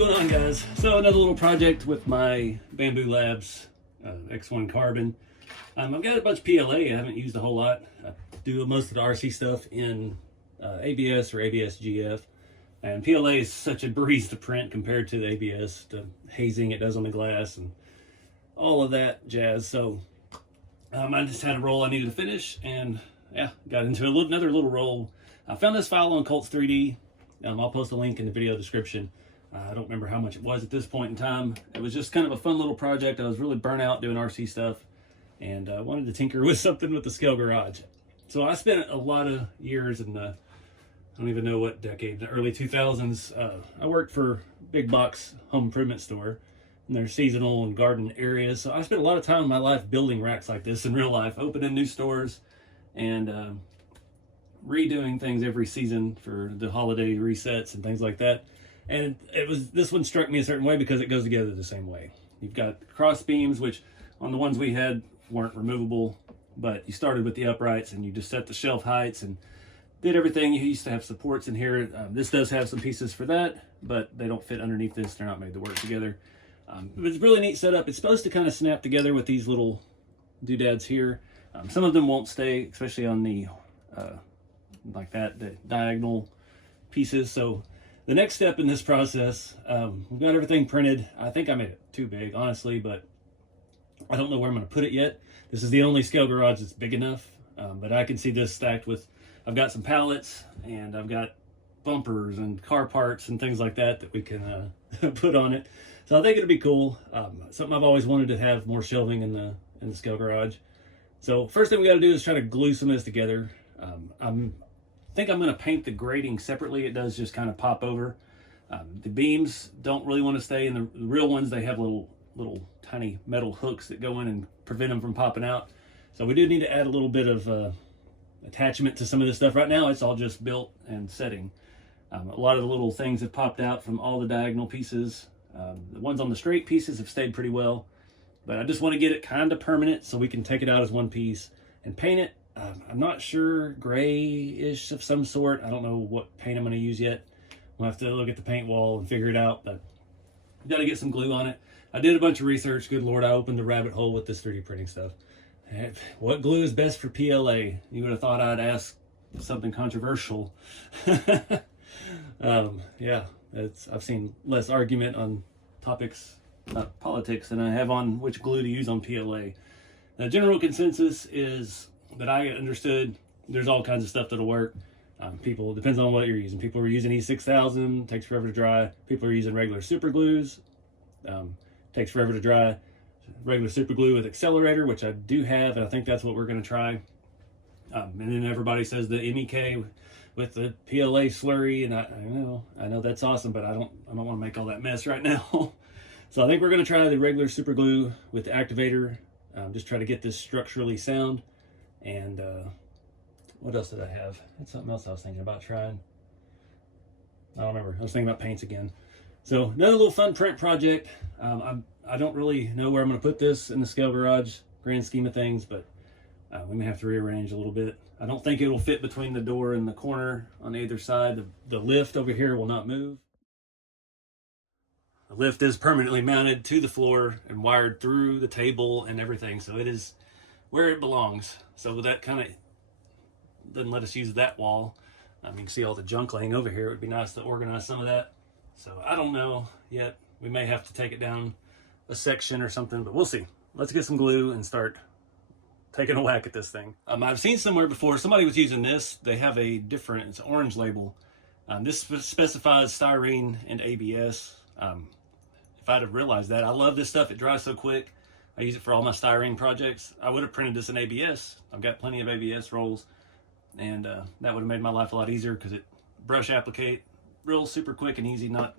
going on, guys? So another little project with my Bambu Labs X1 carbon. I've got a bunch of PLA I haven't used a whole lot. I do most of the RC stuff in ABS or ABS GF, and PLA is such a breeze to print compared to the ABS, the hazing it does on the glass and all of that jazz. So I just had a roll I needed to finish, and yeah, got into another little roll. I found this file on Cults 3D. I'll post a link in the video description. I don't remember how much it was at this point in time. It was just kind of a fun little project. I was really burnt out doing RC stuff, and I wanted to tinker with something with the scale garage. So I spent a lot of years in the, I don't even know what decade, the early 2000s. I worked for a big box home improvement store in their seasonal and garden areas. So I spent a lot of time in my life building racks like this in real life, opening new stores and redoing things every season for the holiday resets and things like that. And this one struck me a certain way because it goes together the same way. You've got cross beams, which on the ones we had weren't removable, but you started with the uprights and you just set the shelf heights and did everything. You used to have supports in here. This does have some pieces for that, but they don't fit underneath this. They're not made to work together. It was a really neat setup. It's supposed to kind of snap together with these little doodads here. Some of them won't stay, especially on the like that, the diagonal pieces. So the next step in this process, we've got everything printed. I think I made it too big, honestly, but I don't know where I'm going to put it yet. This is the only scale garage that's big enough, but I can see this stacked with, I've got some pallets and I've got bumpers and car parts and things like that that we can put on it. So I think it'll be cool. Something I've always wanted to have more shelving in the scale garage. So first thing we got to do is try to glue some of this together. I think I'm going to paint the grating separately. It does just kind of pop over. The beams don't really want to stay in the real ones. They have little tiny metal hooks that go in and prevent them from popping out. So we do need to add a little bit of attachment to some of this stuff. Right now it's all just built and setting. A lot of the little things have popped out from all the diagonal pieces. The ones on the straight pieces have stayed pretty well, but I just want to get it kind of permanent so we can take it out as one piece and paint it. I'm not sure, gray-ish of some sort. I don't know what paint I'm going to use yet. We'll have to look at the paint wall and figure it out, but I've got to get some glue on it. I did a bunch of research. Good Lord, I opened a rabbit hole with this 3D printing stuff. What glue is best for PLA? You would have thought I'd ask something controversial. Yeah, I've seen less argument on topics, politics, than I have on which glue to use on PLA. The general consensus is that I understood there's all kinds of stuff that'll work. People, depends on what you're using. People are using E6000, takes forever to dry. People are using regular super glues, takes forever to dry. Regular super glue with accelerator, which I do have, and I think that's what we're going to try. And then everybody says the MEK with the PLA slurry, and I know that's awesome, but I don't want to make all that mess right now. So I think we're going to try the regular super glue with the activator. Just try to get this structurally sound. And what else did I have? That's something else I was thinking about trying. I don't remember. I was thinking about paints again. So another little fun print project. I don't really know where I'm going to put this in the scale garage, grand scheme of things, but we may have to rearrange a little bit. I don't think it will fit between the door and the corner on either side. The lift over here will not move. The lift is permanently mounted to the floor and wired through the table and everything, so it is where it belongs. So that kind of doesn't let us use that wall. You can see all the junk laying over here. It would be nice to organize some of that. So I don't know yet. We may have to take it down a section or something, but we'll see. Let's get some glue and start taking a whack at this thing. I've seen somewhere before, somebody was using this. They have a different, it's an orange label. This specifies styrene and ABS. If I'd have realized that, I love this stuff. It dries so quick. I use it for all my styrene projects. I would have printed this in ABS. I've got plenty of ABS rolls, and that would have made my life a lot easier because it brush applicate real super quick and easy. Not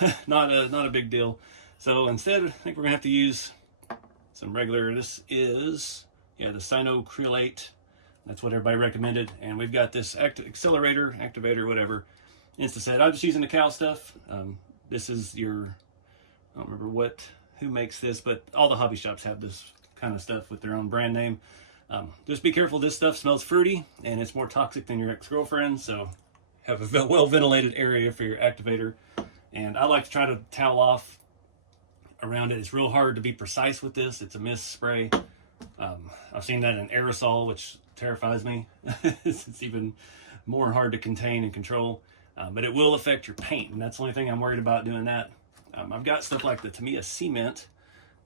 a big deal. So instead, I think we're gonna have to use some regular. This is the cyanocrylate. That's what everybody recommended. And we've got this activator, whatever. Instaset. I'm just using the cow stuff. This is your, I don't remember who makes this, but all the hobby shops have this kind of stuff with their own brand name. Just be careful. This stuff smells fruity and it's more toxic than your ex-girlfriend. So have a well ventilated area for your activator. And I like to try to towel off around it. It's real hard to be precise with this. It's a mist spray. I've seen that in aerosol, which terrifies me. It's even more hard to contain and control, but it will affect your paint, and that's the only thing I'm worried about doing that. I've got stuff like the Tamiya Cement,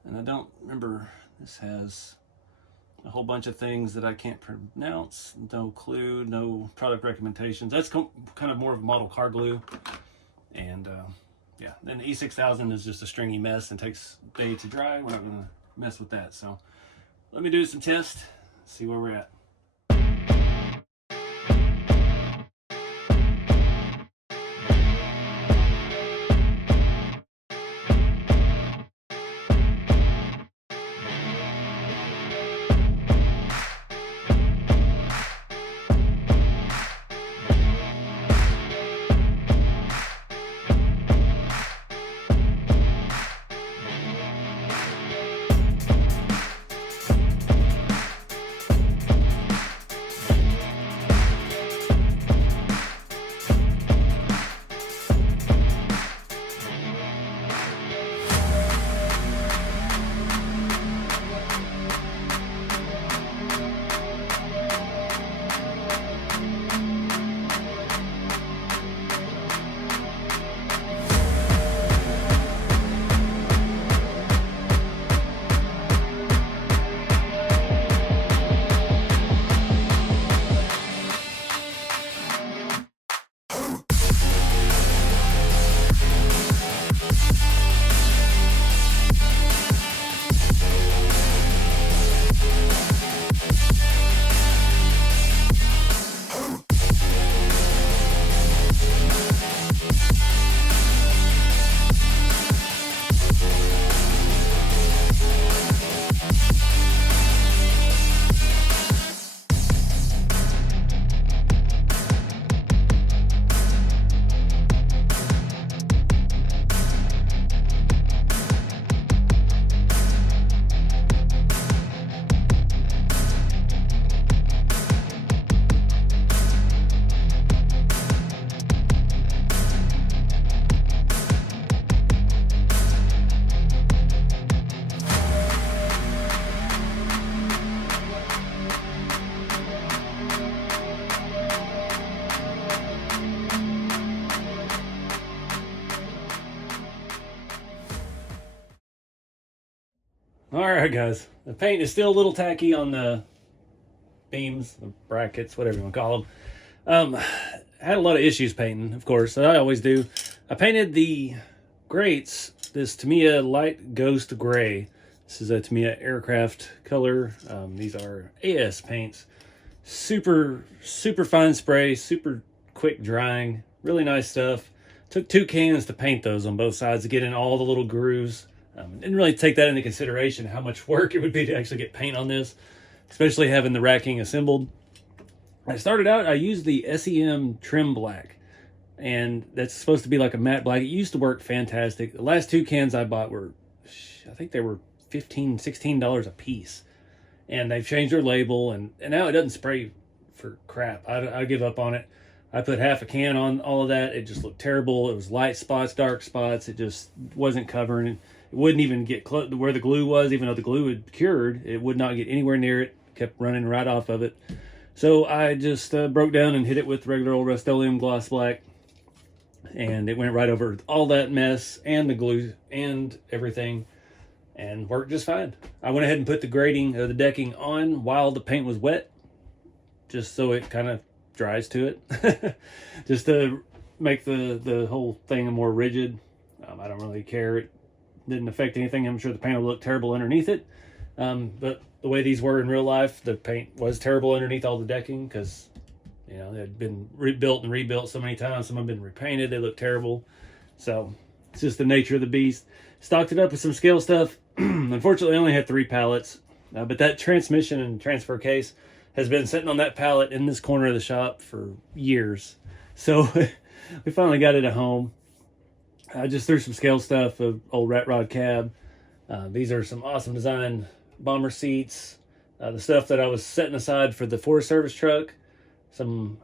and I don't remember, this has a whole bunch of things that I can't pronounce, no clue, no product recommendations. That's kind of more of a model car glue. And yeah, then the E6000 is just a stringy mess and takes a day to dry. We're not gonna mess with that. So let me do some tests, see where we're at. All right, guys. The paint is still a little tacky on the beams, the brackets, whatever you want to call them. Had a lot of issues painting, of course, I always do. I painted the grates, this Tamiya Light Ghost Gray. This is a Tamiya aircraft color. These are AS paints. Super fine spray, super quick drying, really nice stuff. Took 2 cans to paint those on both sides to get in all the little grooves. Didn't really take that into consideration, how much work it would be to actually get paint on this, especially having the racking assembled. I started out, I used the SEM trim black, and that's supposed to be like a matte black. It used to work fantastic. The last 2 cans I bought were, I think they were $15, $16 a piece, and they've changed their label, and now it doesn't spray for crap. I give up on it. I put half a can on all of that. It just looked terrible. It was light spots, dark spots. It just wasn't covering it. It wouldn't even get close to where the glue was. Even though the glue had cured, it would not get anywhere near it. Kept running right off of it. So I just broke down and hit it with regular old Rust-Oleum gloss black. And it went right over all that mess and the glue and everything, and worked just fine. I went ahead and put the grating, the decking on while the paint was wet, just so it kind of dries to it, just to make the whole thing more rigid. I don't really care. It didn't affect anything. I'm sure the paint will look terrible underneath it, but the way these were in real life, the paint was terrible underneath all the decking, because you know, they'd been rebuilt and rebuilt so many times. Some have been repainted. They look terrible. So it's just the nature of the beast. Stocked it up with some scale stuff. Unfortunately, I only had 3 pallets, but that transmission and transfer case has been sitting on that pallet in this corner of the shop for years. So we finally got it at home. I just threw some scale stuff, of old rat rod cab. These are some awesome design bomber seats. The stuff that I was setting aside for the Forest Service truck. Some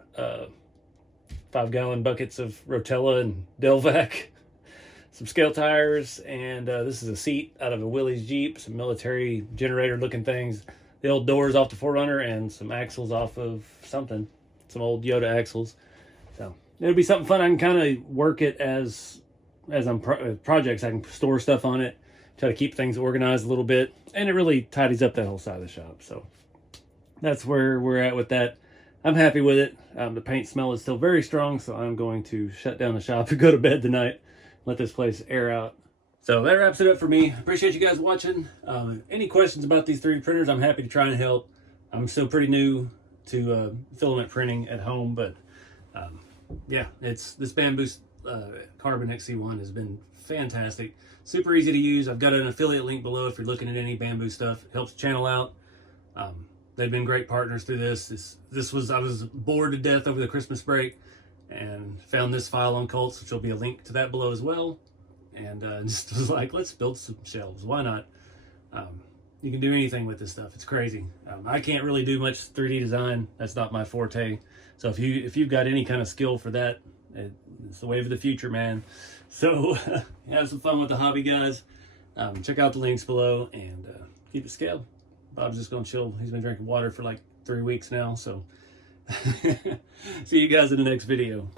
5-gallon buckets of Rotella and Delvac. some scale tires, and this is a seat out of a Willys Jeep, some military generator looking things, the old doors off the 4Runner, and some axles off of something, some old Yoda axles. So it'll be something fun. I can kind of work it as I'm projects. I can store stuff on it, try to keep things organized a little bit, and it really tidies up that whole side of the shop. So that's where we're at with that. I'm happy with it. The paint smell is still very strong, so I'm going to shut down the shop and go to bed tonight. Let this place air out. So that wraps it up for me. Appreciate you guys watching. Any questions about these 3D printers, I'm happy to try and help. I'm still pretty new to filament printing at home, but yeah, this Bambu Carbon XC1 has been fantastic. Super easy to use. I've got an affiliate link below if you're looking at any Bambu stuff. It helps the channel out. They've been great partners through this. I was bored to death over the Christmas break and found this file on Cults, which will be a link to that below as well. And just was like, let's build some shelves. Why not? You can do anything with this stuff. It's crazy. I can't really do much 3D design. That's not my forte. So if you've got any kind of skill for that, it's the wave of the future, man. So have some fun with the hobby, guys. Check out the links below and keep it scaled. Bob's just gonna chill. He's been drinking water for like 3 weeks now. So see you guys in the next video.